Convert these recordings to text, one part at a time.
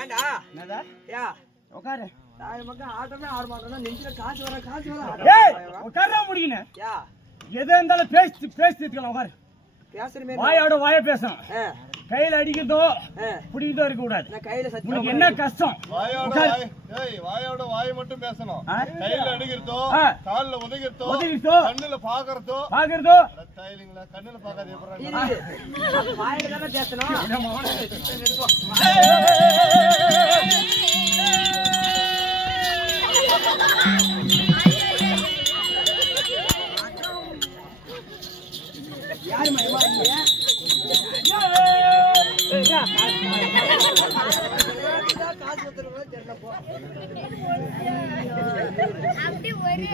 ஏண்டா யா உட்காரு. தாய் மக்கள் ஆட்டமே ஆட மாட்டோம். நெஞ்சில காசு வர உட்கார முடியல. யா எதா இருந்தாலும் பேசி இருக்கலாம். உட்காரு. பேசுறமே வாயோட வாய பேசணும். கையில அடிக்கிறதோ புடிக்கிறதோ இருக்க கூடாது. நான் கையில சத்தி உனக்கு என்ன கஷ்டம்? வாயோட வாய் மட்டும் பேசணும். கையில அடிக்கிறதோ கால்ல உதைக்கிறதோ கண்ணுல பாக்குறதோ கண்ணுல பாக்காதே வாயில தானே பேசணும். யாரு மயமா காசு பத்திரமா தெரியலப்போ அப்படி ஒரே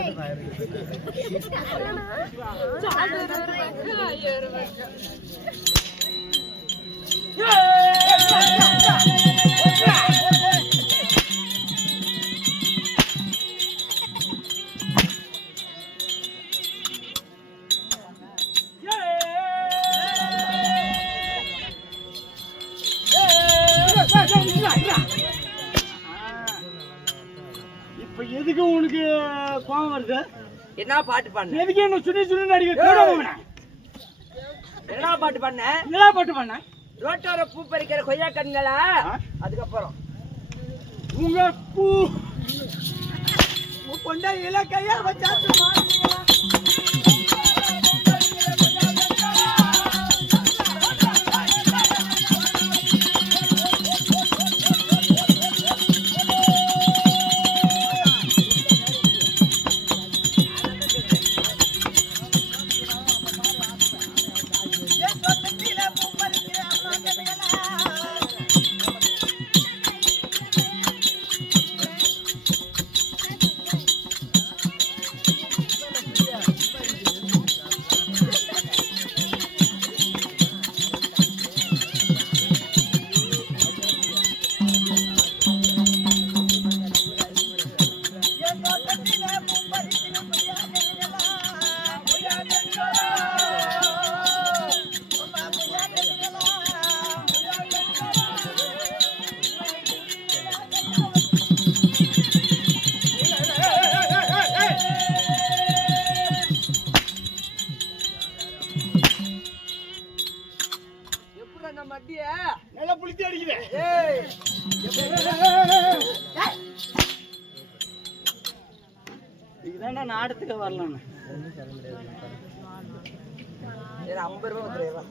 இப்ப எதுக்கு உனக்கு கோவம் வருது? என்ன பாட்டு பண்ண? எதுக்கு என்ன சுண்ணி அடிக்க? என்ன பாட்டு பண்ண? என்ன பாட்டு பண்ண? ரோட்டோர பூ பறிக்கிற கொய்யா கண்களா? அதுக்கப்புறம் உங்க பூ கொண்டா இலக்கையா வச்சாச்சு மாறுங்களா? நல்லா புளித்தி அடிக்கிறேன். இதுதான்டா நாடத்துக்கு வரலாம். 50 ரூபாய் வந்துடுறா.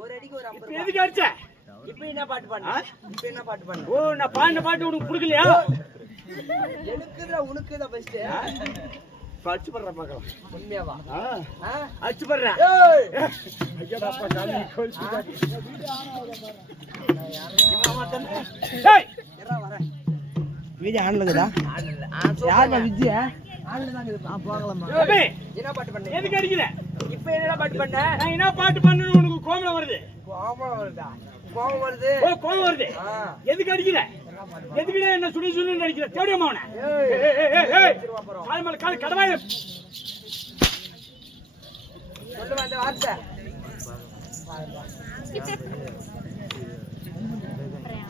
ஒரு அடிக்கு ஒரு 50 ரூபாய். எதுக்கு அடிச்ச? இப்ப என்ன பாட்டு பண்ண? ஓ, நான் பாடின பாட்டு உனக்கு பிடிக்கலையா? உனக்குதான் பெஸ்ட். அச்சு பண்ற பாக்கலாம். உண்மையாவா? அச்சு பண்ற. வீடியோ ஆன்ல இருக்குதா? யாருடா விஜய்? ஆன்ல தான் இருக்குது. போகலாமா? என்ன பாட்டு பண்ண? எதுக்கு அடிக்கிற? இப்ப என்ன பாட்டு பண்ண? நான் என்ன பாட்டு பண்ணனும் உனக்கு கோபம் வருது? கோபம் வருதா? கோபம் வருது. ஓ, கோபம் வருது. எதுக்கு அடிக்கிற? எதுக்கு என்ன சுண்ணி அடிக்கிற? தேடியம்மா அவனை. கால் மேல கால் கடவாய். சொல்லுமா அந்த வார்த்தை?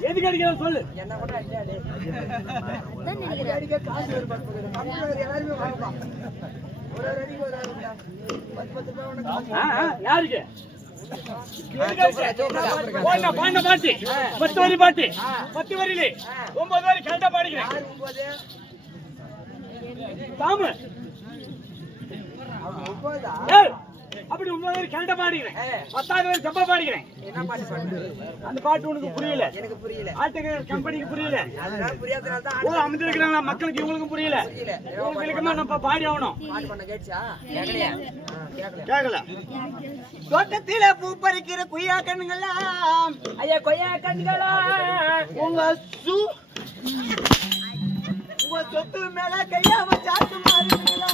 எதுக்கு அடிக்கிற சொல்லு. என்ன கூட அடிக்க காசு ஒரு 10 எல்லாருமே வாங்கப்பா. ஒரு அடிக்கு ஒரு 10 ரூபாய். யாருக்கு? பாண்ட பாட்டி 10 வரி பாட்டி 10 வரியிலே 9 வரி கரெக்டா பாடிக்கிறேன். தாமு அப்படி 9 வரி கரெக்டா பாடிக்கிறேன். 10வது வரி தப்பா பாடிக்கிறேன். என்ன பாட்டு பாடு? அந்த பாட்டு உனக்கு புரியல. எனக்கு புரியல. ஆட்டுக்கு கம்பெனிக்கு புரியல. அதனால புரியாதனால தான் ஓ, அமைந்திருக்கிறாங்க மக்களுக்கு. இவங்களுக்கும் புரியல. இவங்களுக்குமா நம்ம பாடி ஆகணும். பாட்டு பண்ண கேட்சா? கேட்கலையா? கேட்கல. தோட்டத்தில பூ பறிக்கிற கொய்யா கண்களா? ஐயா கொய்யா கண்களா, உங்க சொத்து மேல கையா வச்சாச்சு மாறுங்களா?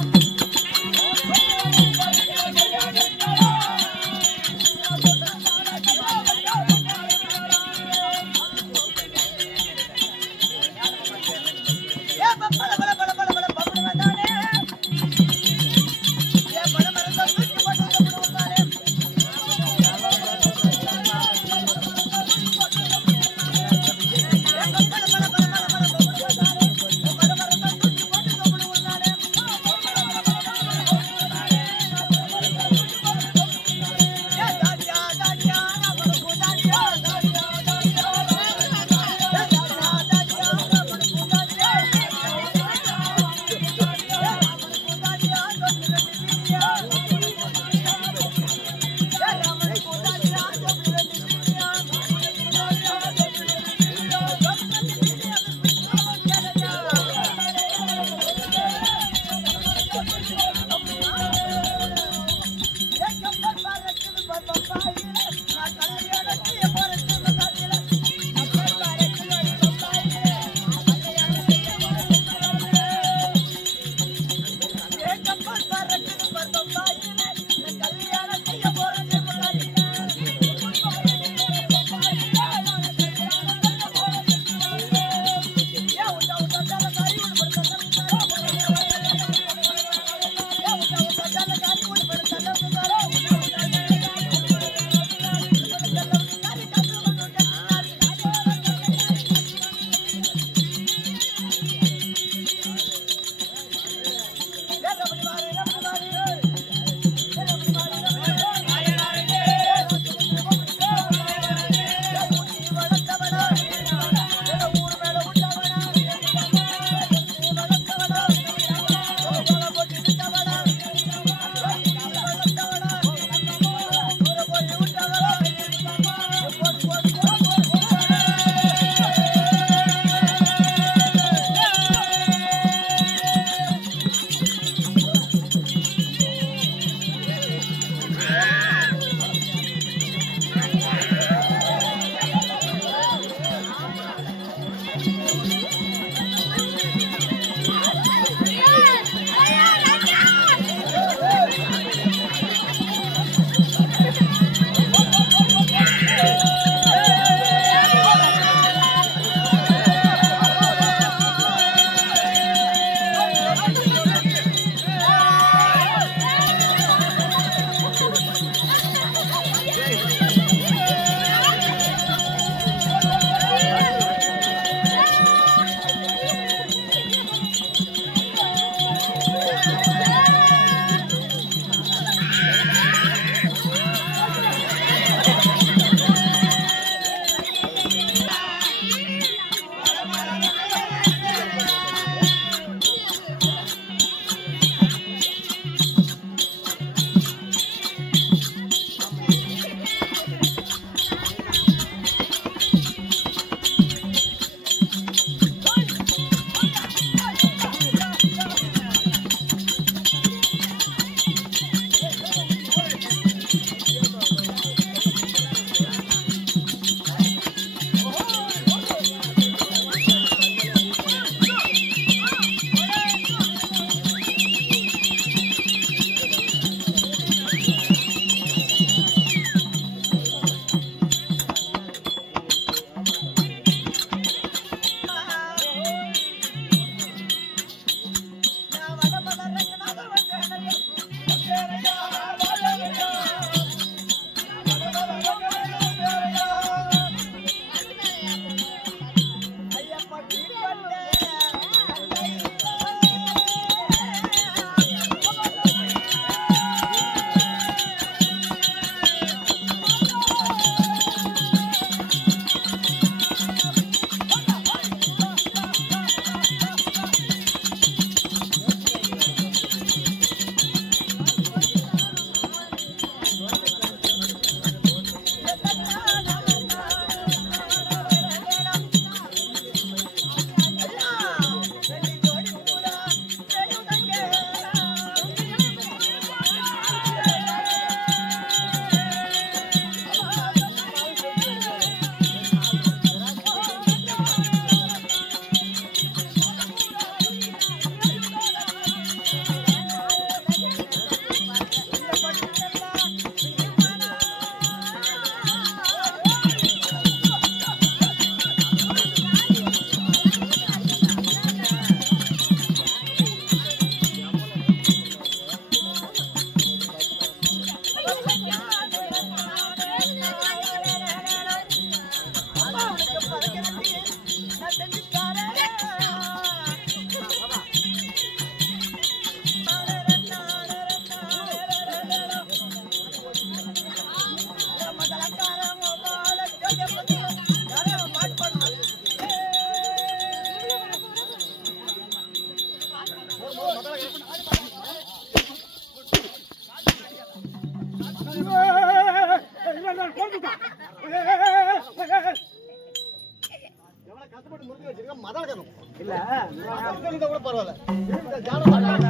பரவாயில்ல.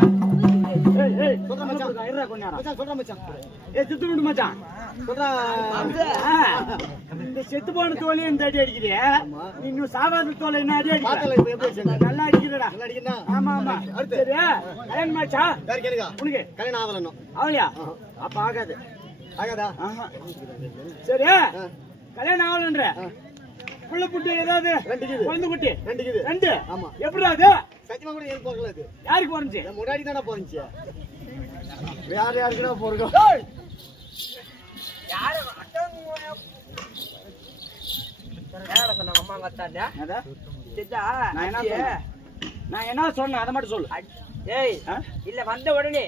சொல்றேன் மச்சான், இருடா கொஞ்ச நேரம். மச்சான் சொல்றேன் மச்சான். சுத்து விடு மச்சான். இந்த செத்து போன தோலை இந்த அடி அடிக்கிறிய, நீ இன்னும் சாவாத தோலை என்ன அடி அடிக்கிற? நல்லா அடிக்கிறடா. ஆமா ஆமா. சரி கல்யாணம் ஆச்சா? உனக்கு கல்யாணம் ஆகல. அவளையா? அப்ப ஆகாது. ஆகாதா? சரி கல்யாணம் ஆகலன்ற புள்ள புட்டு ஏதாவது குழந்தை குட்டி ரெண்டு. ஆமா. எப்படி அது சத்தியமா கூட எனக்கு போகல. அது யாருக்கு போறச்சு? முன்னாடி தானே போச்சு. வேற யாருக்குன்னா போறோம். நான் என்ன சொன்னேன் அதை மட்டும் சொல்லு. ஏய் இல்ல வந்த உடனே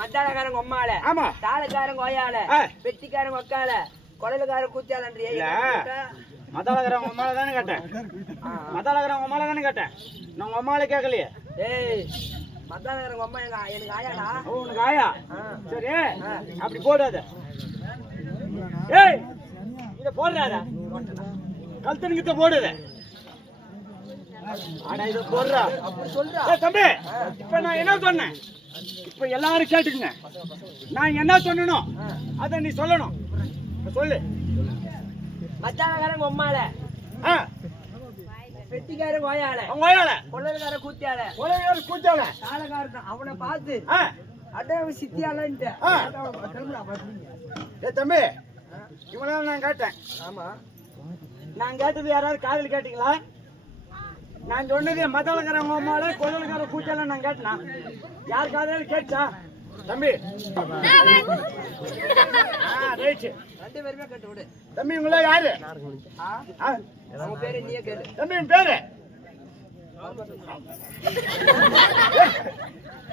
மத்தாளக்காரங்க அம்மால, ஆமா, தாளக்காரங்க ஒய்யால, பெட்டிக்காரங்க ஒக்கால, குடலுக்கார கூத்தியாலன்றிய. மத்தாளக்காரங்க அம்மால தானே கேட்டேன். மத்தாளக்காரங்க அம்மால தானே கேட்டேன். நான் அம்மால கேட்கலையே. ஏய் மத்தாளக்காரங்க அம்மா எனக்கு ஆயாடா. உனக்கு ஆயா? சரி அப்படி போடாத. ஏய் இத போடுறாரா? கல்தனுக்கிட்ட போடுத. ஆனா இத போடுறா. தம்பி இப்ப நான் என்ன சொன்னேன்? இப்ப எல்லாரும் கேட்டுக்குங்க. நான் என்ன சொன்னனும் அத நீ சொல்லணும். சொல்லு. மத்தாளக்காரங்க அம்மால, பெட்டிக்காரங்க ஒய்யால, குடலுக்கார கூத்தியால, தாளக்காரன் அவனை பார்த்து அட சித்தியாலன்ட்டு. தம்பி இவனால நான் கேட்டேன். ஆமா நான் கேட்டது யாராவது காதல் கேட்டீங்களா? நான் சொன்னது மத்தாளக்காரங்க அம்மால குடலுக்கார கூச்சால நான் கேட்டேனா? யார் காதல் கேட்டா? தம்பி ரைட், ரெண்டு பேருமே கேட்டு விடு. தம்பி உங்கள யாரு? அவங்க பேரு நீயே கேளு. தம்பி என் பேரு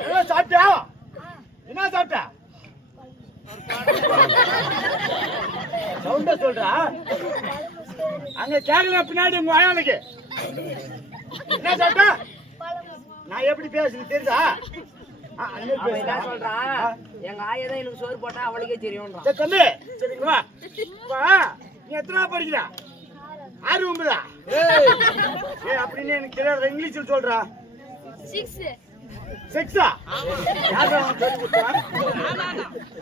என்ன சாப்பிட்டா? என்ன சாப்பிட்டா? சவுண்ட சொல்றா. அங்க கேட்கல பின்னாடி உங்க ஆயாளுக்கு என்ன சாப்பிட்டா? நான் எப்படி பேசுறது தெரியுதா? என்ன சொல்றான்? எங்க ஆயதான் எனக்கு சோறு போட்டா அவளுக்கே தெரியும். தம்பி சரிங்களா? நீ எத்தனை படிக்கிறா? 6 9 அப்படின்னு எனக்கு தெரியாது. இங்கிலீஷ்ல சொல்றா. 6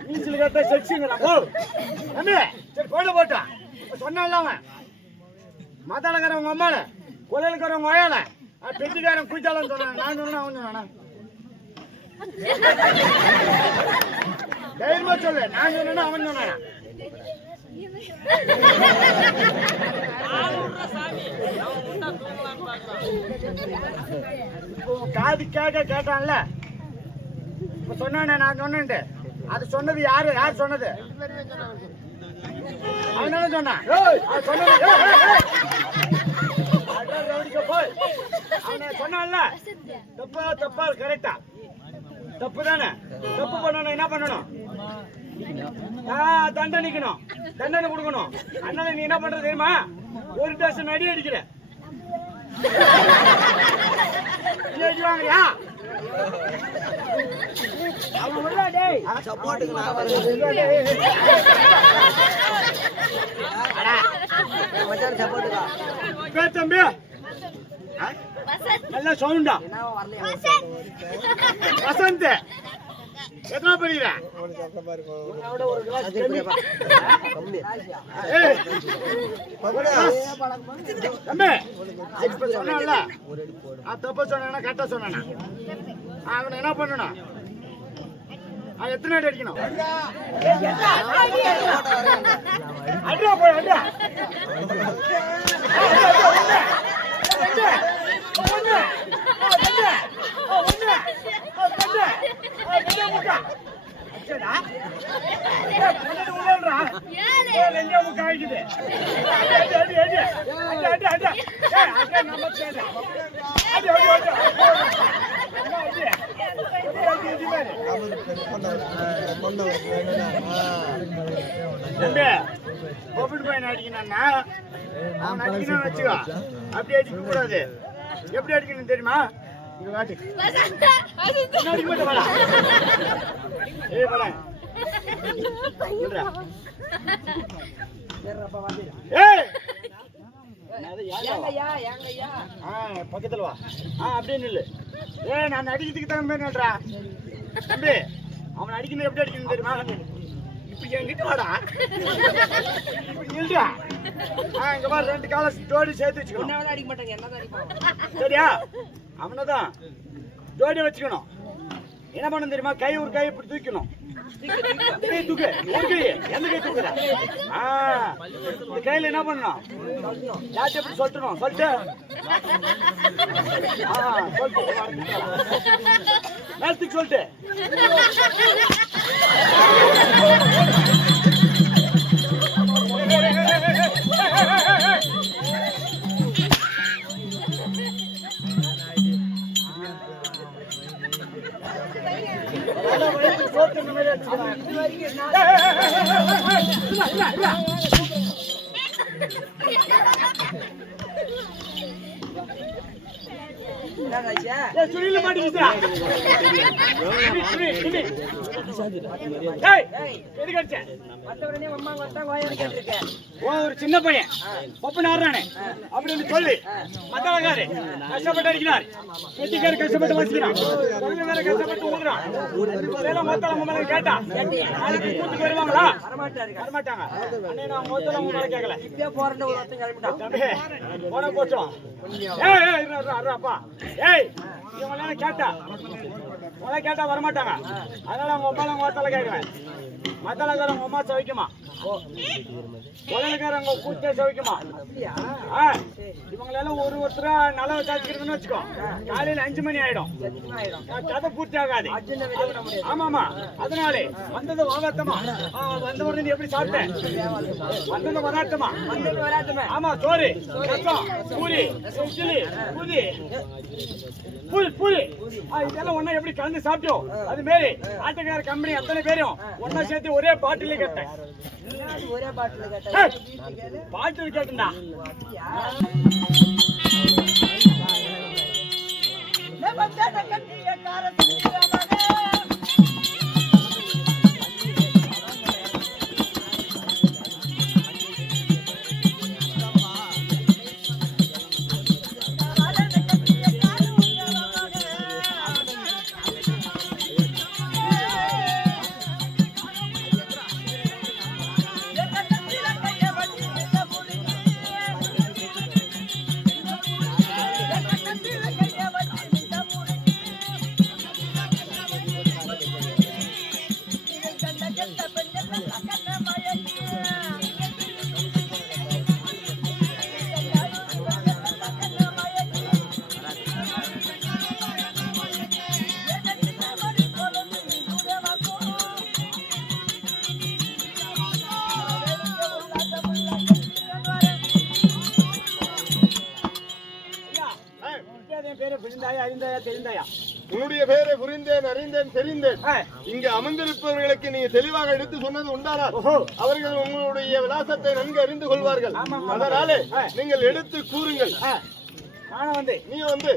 இங்கிலீஷ்ல கேட்டா செக்ஸுங்கிறான். தம்பி சரி போட போட்டான் சொன்னான்ல அவன். மத்தாளக்காரவங்க அம்மால, குழலுக்காரவங்க வயால, பெட்டிக்காரன் குயிச்சாலும் சொன்னான். நான் சொன்னா அவன் சொன்னானா? தைரியமா சொல்லு. நான் சொன்னா அவன் சொன்னானா? காது கேட்க கேட்டான்ல இப்ப சொன்னானே. நான் சொன்னேன்ட்டு அது சொன்னது யாரு? யார் சொன்னது? அவன் தானே சொன்னான். அவனை சொன்னான்ல தப்பா கரெக்டா? தப்பு தானே. தப்பு பண்ணணும் என்ன பண்ணணும்? தண்டனிக்கணும், தண்டனை கொடுக்கணும். அதனால நீ என்ன பண்ற தெரியுமா? ஒரு டசன் அடி அடிக்கிற. வாங்கயா தம்பி நல்ல சவுண்டா. வசந்த் எத்தனை படிக்கிற? தம்பி சொன்னான்ல தப்ப சொன்னா கரெக்டா சொன்னா அவனை என்ன பண்ணணும்? எத்தனை அடி அடிக்கணும்? அடியா போய் அடியா. கோபிட் பையன் அடிக்கணும்னா அவன் அடிக்கணும்னு வச்சுக்கோ. அப்படி அடிக்க கூடாது. எப்படி அடிக்கணும் தெரியுமா? ஏங்கய்யா பக்கத்துல வா. அப்படியே நில்லு. நான் அடிக்கிறதுக்கு தகுந்த மாதிரி நடுறா தம்பி. அவன் அடிக்கணும் எப்படி அடிக்கணும் தெரியுமா? இப்படி என்கிட்ட வாடா, இப்படி நில்றா. இங்க மாதிரி 2 கால ஜோடி சேர்த்து வச்சுக்கணும். என்ன அடிக்க மாட்டாங்க, என்னதான் அடிப்பாங்க. சரியா? அவனதான் ஜோடி வச்சுக்கணும். என்ன பண்ணணும் தெரியுமா? கை ஒரு கை இப்படி தூக்கணும். கை தூக்கு, ஒரு கை எந்த கை தூக்குற? இந்த கையில என்ன பண்ணணும்? யார்கிட்ட எப்படி சொல்லணும்? சொல்லிட்டு நேரத்துக்கு சொல்லிட்டு சுழியில மாட்டிக்கிச்சா? ஒரு சின்ன பையன் பப்பு ஆடுறானே அப்படின்னு சொல்லி மத்தவங்காரு கஷ்டப்பட்டு அடிக்கிறார். வெட்டிக்காரு கஷ்டப்பட்டு வச்சுக்கிறான். கஷ்டப்பட்டு ஊதுறான். மொத்தவங்க கேட்டா நாளைக்கு கூட்டுக்கு வருவாங்களா? வரமாட்டாங்க. நான் மொத்தவங்க மேல கேட்கல. இப்பயே போறேன் ஒரு ஒருத்தன் கிளம்பிட்டான். போன போச்சோம். அப்பா இவங்க கேட்டா வரமாட்டாங்க. அதனால அவங்க அம்மா அவங்க மத்தால கேட்கிறேன். மத்தாலக்கார உங்க அம்மா சவிக்குமா? குழந்தைக்கார உங்க கூட்ட சவிக்குமா? இவங்களெல்லாம் ஒருத்தரா நல்லா சாச்சிக்கிறதுன்னு வச்சுக்கோ. காலையில 5 மணி ஆயிடும். கதை பூர்த்தி ஆகாது. ஆமாமா. அதனாலே வந்தது வாகாத்தமா வந்த உடனே எப்படி சாப்பிட்டேன்? வந்தது வராட்டமா? ஆமா. சோறு, ரசம், பூரி, இட்லி, பூரி, பூரி இதெல்லாம் ஒன்னா எப்படி கலந்து சாப்பிட்டோம்? அது மாரி ஆட்டக்கார கம்பெனி அத்தனை பேரும் ஒன்னா சேர்த்து ஒரே பாட்டில கேட்டேன். ஒரே பாட்டில் கேட்டேன். பாட்டில் கேட்டா உன்னுடைய பேரை புரிந்தேன், அறிந்தேன், தெரிந்தேன். இங்கு அமர்ந்திருப்பவர்களுக்கு நீங்க தெளிவாக எடுத்து சொன்னது உண்டானால் அவர்கள் உங்களுடைய விலாசத்தை நன்கு அறிந்து கொள்வார்கள். அதனாலே நீங்கள் எடுத்து கூறுங்கள். நீ வந்து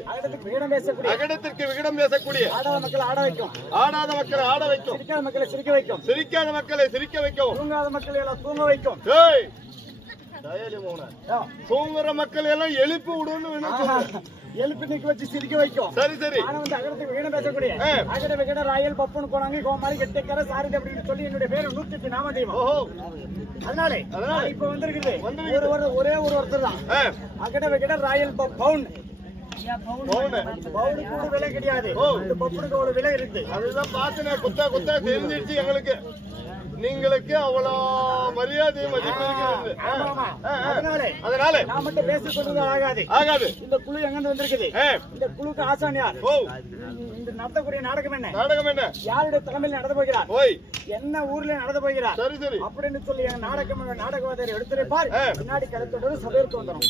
அகடத்திற்கு விகடம் பேசக்கூடிய ஆடாத மக்களை ஆட வைக்கும், ஆடாத மக்களை ஆட வைக்கும், சிரிக்காத மக்களை சிரிக்க வைக்கும், சிரிக்காத மக்களை சிரிக்க வைக்கும், தூங்காத மக்களை எல்லாம் தூங்க வைக்கும். தூங்குற மக்கள் எல்லாம் எழுப்பி விடுன்னு எழுப்பி நிக்க வச்சு சிரிக்க வைக்கும். சரி சரி. ஆனா வந்து அகடத்துக்கு வீண பேசக்கூடிய அகட விகட ராயல் பப்புன்னு போனாங்க கோமாளி கெட்டக்கரை சாரதி அப்படின்னு சொல்லி என்னுடைய பேரை 108 நாம தெய்வம். அதனால இப்ப வந்திருக்குது ஒரே ஒரு ஒருத்தர் தான். அகட விகட ராயல் பவுன் பவுனுக்கு விலை கிடையாது. இந்த பப்புனுக்கு ஒரு விலை இருக்கு. அதுதான் பார்த்து குத்தா குத்தா தெரிஞ்சிருச்சு எங்களுக்கு. நீங்களுக்கு அவ்வளவு மரியாதை மதிப்பு இருக்கிறது. அதனால நான் மட்டும் பேச சொல்றது ஆகாது. இந்த குழு எங்க வந்திருக்குது? இந்த குழுக்கு ஆசான் யார்? இந்த நடத்தக்கூடிய நாடகம் என்ன? யாருடைய தலைமையில் நடந்து போகிறார்? என்ன ஊர்ல நடந்து போகிறார்? சரி சரி அப்படின்னு சொல்லி நாடகவாதியை எடுத்துரைப்பார். பின்னாடி கருத்தோடு சபைக்கு வந்துடும்.